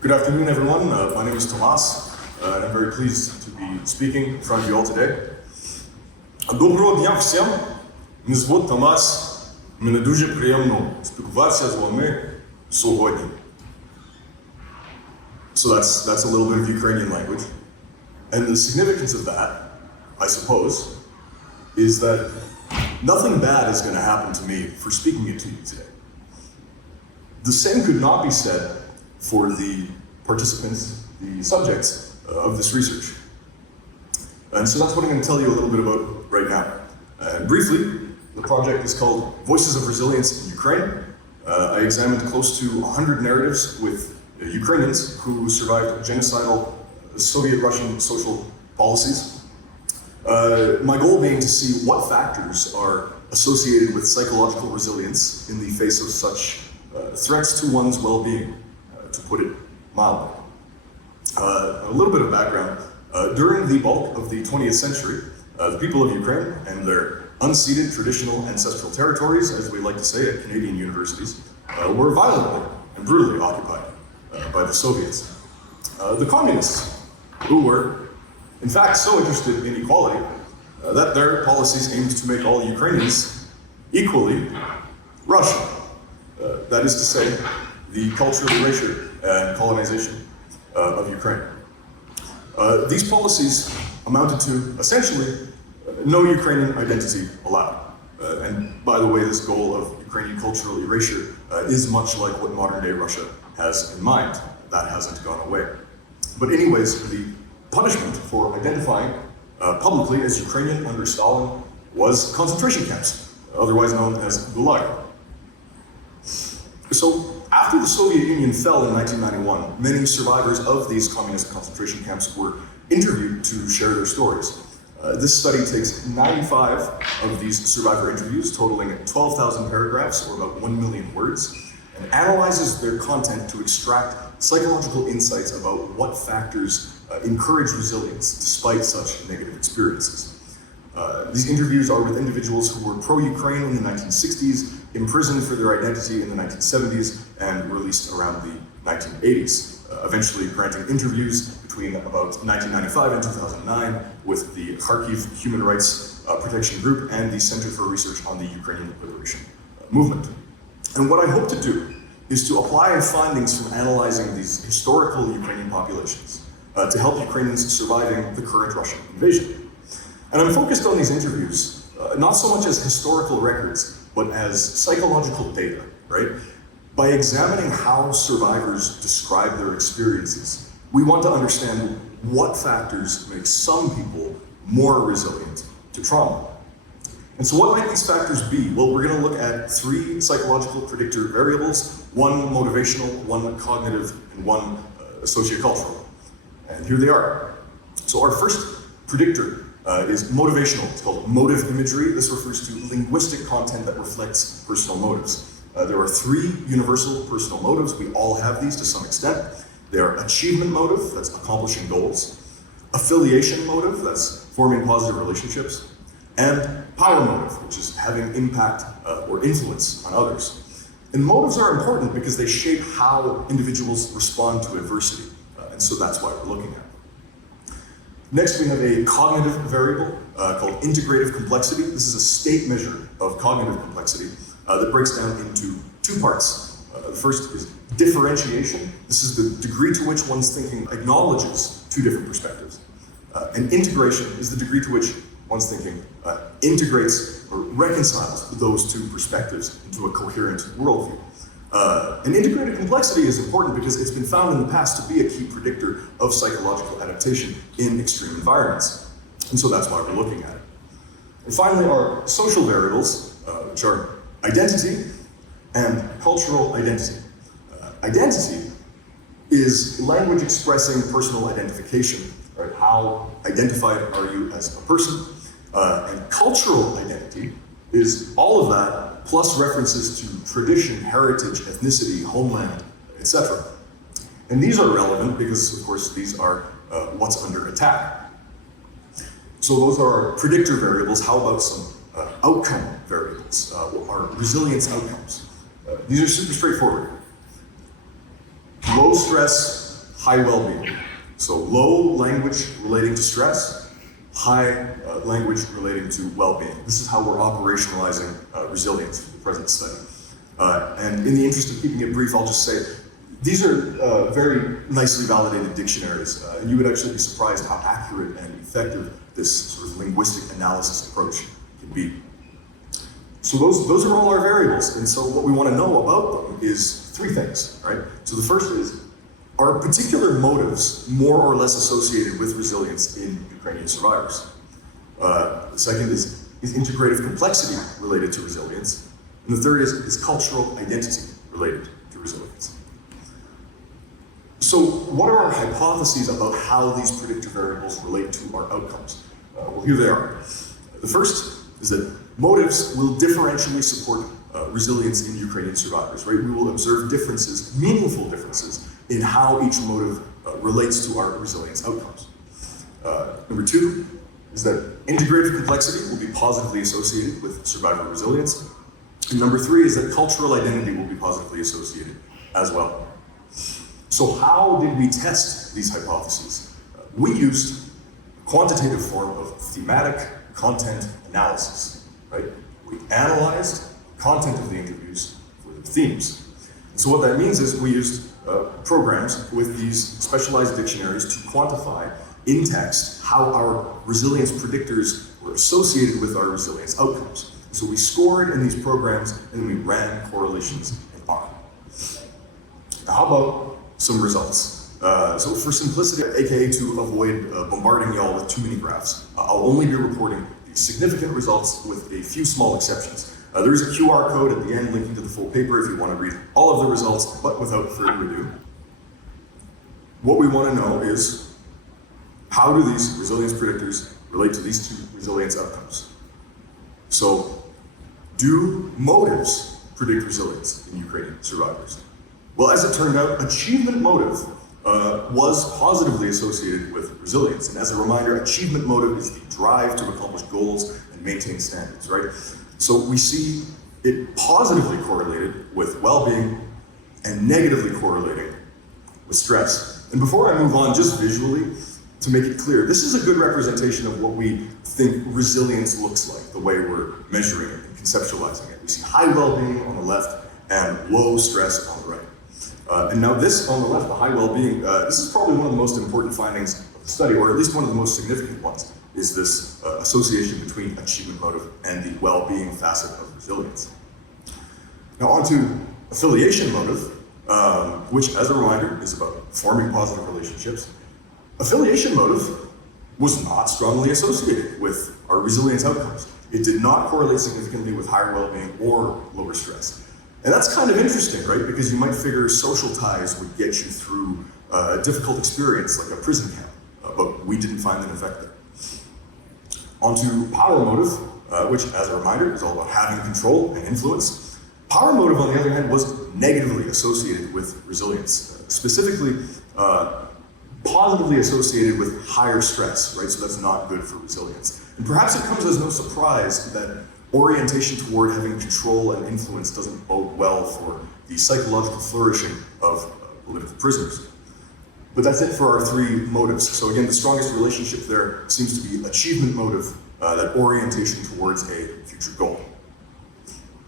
Good afternoon, everyone. My name is Tomas, and I'm very pleased to be speaking in front of you all today. Доброго дня всім. Мене звуть Томас. Мені дуже приємно спілкуватися з вами сьогодні. So that's a little bit of Ukrainian language. And the significance of that, I suppose, is that nothing bad is going to happen to me for speaking it to you today. The same could not be said for the participants, the subjects of this research. And so that's what I'm going to tell you a little bit about right now. Briefly, the project is called Voices of Resilience in Ukraine. I examined close to 100 narratives with Ukrainians who survived genocidal Soviet Russian social policies. My goal being to see what factors are associated with psychological resilience in the face of such threats to one's well-being, to put it mildly. A little bit of background. During the bulk of the 20th century, the people of Ukraine and their unceded traditional ancestral territories, as we like to say at Canadian universities, were violently and brutally occupied by the Soviets. The communists, who were in fact so interested in equality that their policies aimed to make all Ukrainians equally Russian. That is to say, the cultural erasure and colonization of Ukraine. These policies amounted to essentially no Ukrainian identity allowed. And by the way, this goal of Ukrainian cultural erasure is much like what modern day Russia has in mind. That hasn't gone away. But anyways, the punishment for identifying publicly as Ukrainian under Stalin was concentration camps, otherwise known as GULAG. So after the Soviet Union fell in 1991, many survivors of these communist concentration camps were interviewed to share their stories. This study takes 95 of these survivor interviews, totaling 12,000 paragraphs, or about 1 million words, and analyzes their content to extract psychological insights about what factors encourage resilience despite such negative experiences. These interviews are with individuals who were pro-Ukraine in the 1960s, imprisoned for their identity in the 1970s, and released around the 1980s, eventually granting interviews between about 1995 and 2009 with the Kharkiv Human Rights Protection Group and the Center for Research on the Ukrainian Liberation Movement. And what I hope to do is to apply findings from analyzing these historical Ukrainian populations to help Ukrainians surviving the current Russian invasion. And I'm focused on these interviews, not so much as historical records, but as psychological data, right? By examining how survivors describe their experiences, we want to understand what factors make some people more resilient to trauma. And so what might these factors be? Well, we're going to look at 3 psychological predictor variables, one motivational, one cognitive, and one sociocultural. And here they are. So our first predictor is motivational. It's called motive imagery. This refers to linguistic content that reflects personal motives. There are 3 universal personal motives. We all have these to some extent. They are achievement motive, that's accomplishing goals, affiliation motive, that's forming positive relationships, and power motive, which is having impact or influence on others. And motives are important because they shape how individuals respond to adversity. And so that's why we're looking at it. Next, we have a cognitive variable called integrative complexity. This is a state measure of cognitive complexity that breaks down into 2 parts. The first is differentiation. This is the degree to which one's thinking acknowledges 2 different perspectives. And integration is the degree to which one's thinking integrates or reconciles those 2 perspectives into a coherent worldview. And integrated complexity is important because it's been found in the past to be a key predictor of psychological adaptation in extreme environments. And so that's why we're looking at it. And finally, our social variables, which are identity and cultural identity. Identity is language expressing personal identification, right? How identified are you as a person? And cultural identity is all of that plus references to tradition, heritage, ethnicity, homeland, etc. And these are relevant because, of course, these are what's under attack. So those are our predictor variables. How about some outcome variables, our resilience outcomes? These are super straightforward. Low stress, high well-being. So low language relating to stress, high language relating to well-being. This is how we're operationalizing resilience for the present study. And in the interest of keeping it brief, I'll just say, these are very nicely validated dictionaries, and you would actually be surprised how accurate and effective this sort of linguistic analysis approach can be. So those are all our variables, and so what we want to know about them is three things, right? So the first is, are particular motives more or less associated with resilience in Ukrainian survivors? The second is integrative complexity related to resilience? And the third is cultural identity related to resilience. So what are our hypotheses about how these predictor variables relate to our outcomes? Well, here they are. The first is that motives will differentially support resilience in Ukrainian survivors, right? We will observe differences, meaningful differences, in how each motive relates to our resilience outcomes. Number two is that integrative complexity will be positively associated with survivor resilience. And number three is that cultural identity will be positively associated as well. So how did we test these hypotheses? We used a quantitative form of thematic content analysis, right? We analyzed the content of the interviews for the themes. So what that means is we used programs with these specialized dictionaries to quantify in text how our resilience predictors were associated with our resilience outcomes. So we scored in these programs and we ran correlations in R. Now how about some results? So for simplicity, aka to avoid bombarding y'all with too many graphs, I'll only be reporting the significant results with a few small exceptions. There is a QR code at the end linking to the full paper if you want to read all of the results, but without further ado, what we want to know is, how do these resilience predictors relate to these two resilience outcomes? So, do motives predict resilience in Ukrainian survivors? Well, as it turned out, achievement motive was positively associated with resilience. And as a reminder, achievement motive is the drive to accomplish goals and maintain standards, right? So we see it positively correlated with well-being and negatively correlating with stress. And before I move on, just visually, to make it clear, this is a good representation of what we think resilience looks like, the way we're measuring it and conceptualizing it. We see high well-being on the left and low stress on the right. And now this on the left, the high well-being, this is probably one of the most important findings of the study, or at least one of the most significant ones, is this association between achievement motive and the well-being facet of resilience. Now on to affiliation motive, which, as a reminder, is about forming positive relationships. Affiliation motive was not strongly associated with our resilience outcomes. It did not correlate significantly with higher well-being or lower stress. And that's kind of interesting, right? Because you might figure social ties would get you through a difficult experience like a prison camp, but we didn't find an effect there. On to power motive, which, as a reminder, is all about having control and influence. Power motive, on the other hand, was negatively associated with resilience, specifically positively associated with higher stress, right? So that's not good for resilience. And perhaps it comes as no surprise that orientation toward having control and influence doesn't bode well for the psychological flourishing of political prisoners. But that's it for our three motives. So again, the strongest relationship there seems to be achievement motive, that orientation towards a future goal.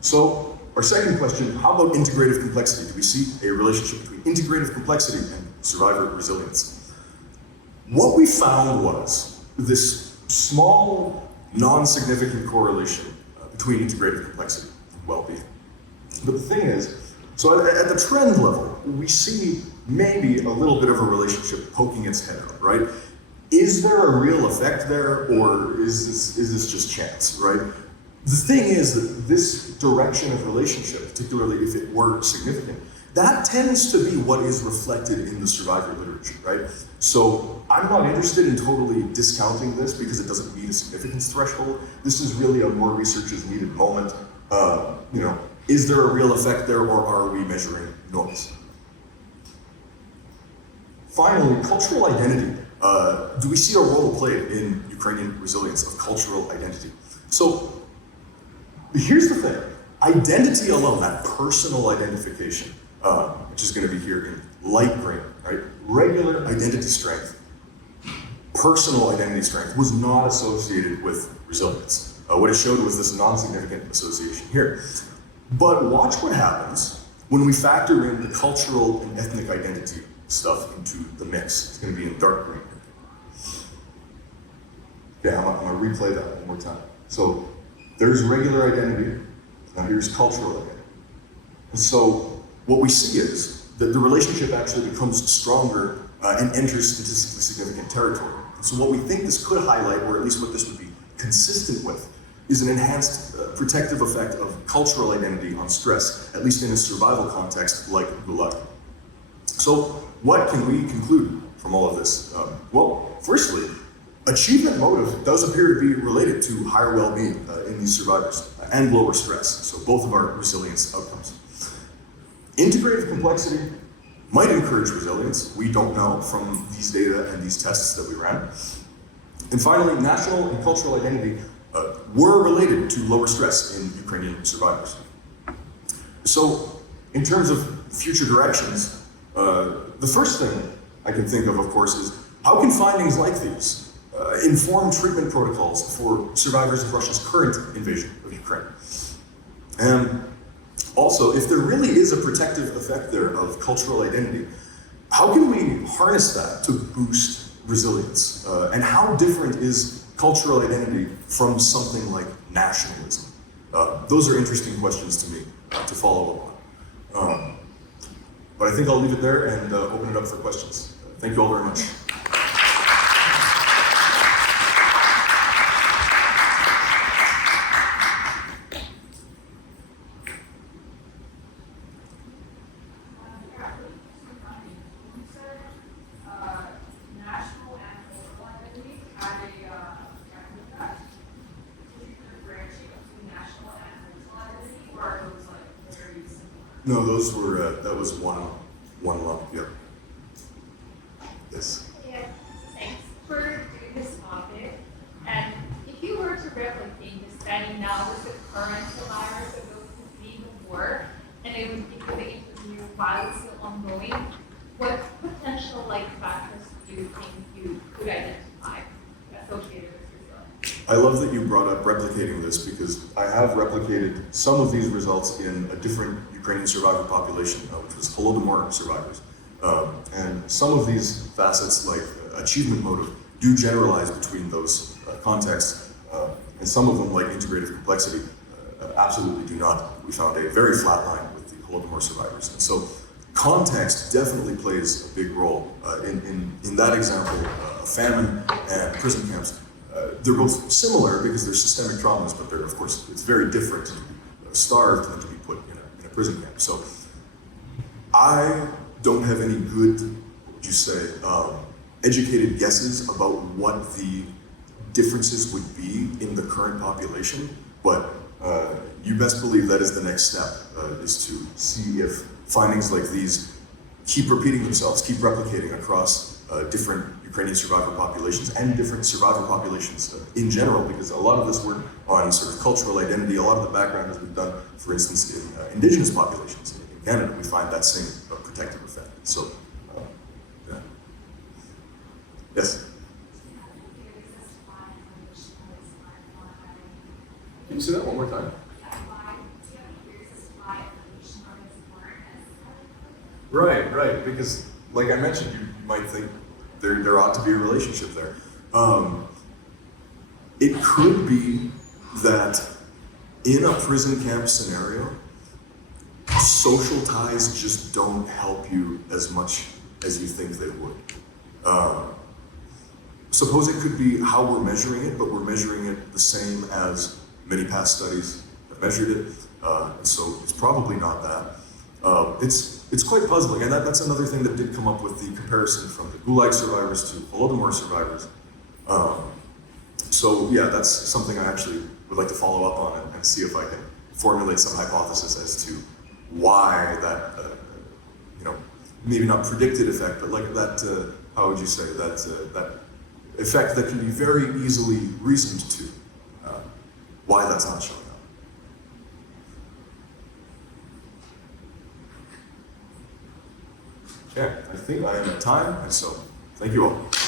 So our second question, how about integrative complexity? Do we see a relationship between integrative complexity and survivor resilience? What we found was this small, non-significant correlation between integrative complexity and well-being. But the thing is, so at the trend level, we see maybe a little bit of a relationship poking its head out, right? Is there a real effect there, or is this just chance, right? The thing is that this direction of relationship, particularly if it were significant, that tends to be what is reflected in the survivor literature, right? So I'm not interested in totally discounting this because it doesn't meet a significance threshold. This is really a more research is needed moment. Is there a real effect there, or are we measuring noise? Finally, cultural identity. Do we see a role played in Ukrainian resilience of cultural identity? So here's the thing. Identity alone, that personal identification, which is going to be here in light green, right? regular identity strength, personal identity strength, was not associated with resilience. What it showed was this non-significant association here. But watch what happens when we factor in the cultural and ethnic identity stuff into the mix. It's going to be in dark green. Okay, I'm going to replay that one more time. So there's regular identity, now here's cultural identity. And so what we see is that the relationship actually becomes stronger and enters statistically significant territory. And so what we think this could highlight, or at least what this would be consistent with, is an enhanced protective effect of cultural identity on stress, at least in a survival context like GULAG. So what can we conclude from all of this? Well, firstly, achievement motive does appear to be related to higher well-being in these survivors and lower stress, so both of our resilience outcomes. Integrative complexity might encourage resilience. We don't know from these data and these tests that we ran. And finally, national and cultural identity were related to lower stress in Ukrainian survivors. So in terms of future directions, the first thing I can think of course, is how can findings like these inform treatment protocols for survivors of Russia's current invasion of Ukraine? And also, if there really is a protective effect there of cultural identity, how can we harness that to boost resilience? And how different is cultural identity from something like nationalism? Those are interesting questions to me to follow up on. But I think I'll leave it there and open it up for questions. Thank you all very much. No, those were, that was one lump, yeah. Yes. Yeah, thanks for doing this topic. And if you were to replicate the study now with the current survivors of those who flee the war, and it would be the interview while it's still ongoing, what potential factors do you think you could identify associated with resilience? I love that you brought up replicating this, because I have replicated some of these results in a different Ukrainian survivor population, which was Holodomor survivors. And some of these facets, like achievement motive, do generalize between those contexts, and some of them, like integrative complexity, absolutely do not. We found a very flat line with the Holodomor survivors. And so context definitely plays a big role. In that example, famine and prison camps, they're both similar because they're systemic traumas, but they're, of course, it's very different to be starved than to be put in a prison camp. So I don't have any good, what would you say, educated guesses about what the differences would be in the current population, but you best believe that is the next step, is to see if findings like these keep repeating themselves, keep replicating across different Ukrainian survivor populations and different survivor populations in general, because a lot of this work on sort of cultural identity, a lot of the background has been done, for instance, in indigenous populations. In Canada, we find that same protective effect. So, yeah. Yes? Can you say that one more time? Right, because like I mentioned, you might think there ought to be a relationship there. It could be that in a prison camp scenario, social ties just don't help you as much as you think they would. Suppose it could be how we're measuring it, but we're measuring it the same as many past studies that measured it, so it's probably not that. It's quite puzzling, and that's another thing that did come up with the comparison from the GULAG survivors to Holodomor survivors. So yeah, that's something I actually would like to follow up on and see if I can formulate some hypothesis as to why that, maybe not predicted effect, but like that, how would you say, that effect that can be very easily reasoned to, why that's not showing up. Okay, I think I am at time, and so thank you all.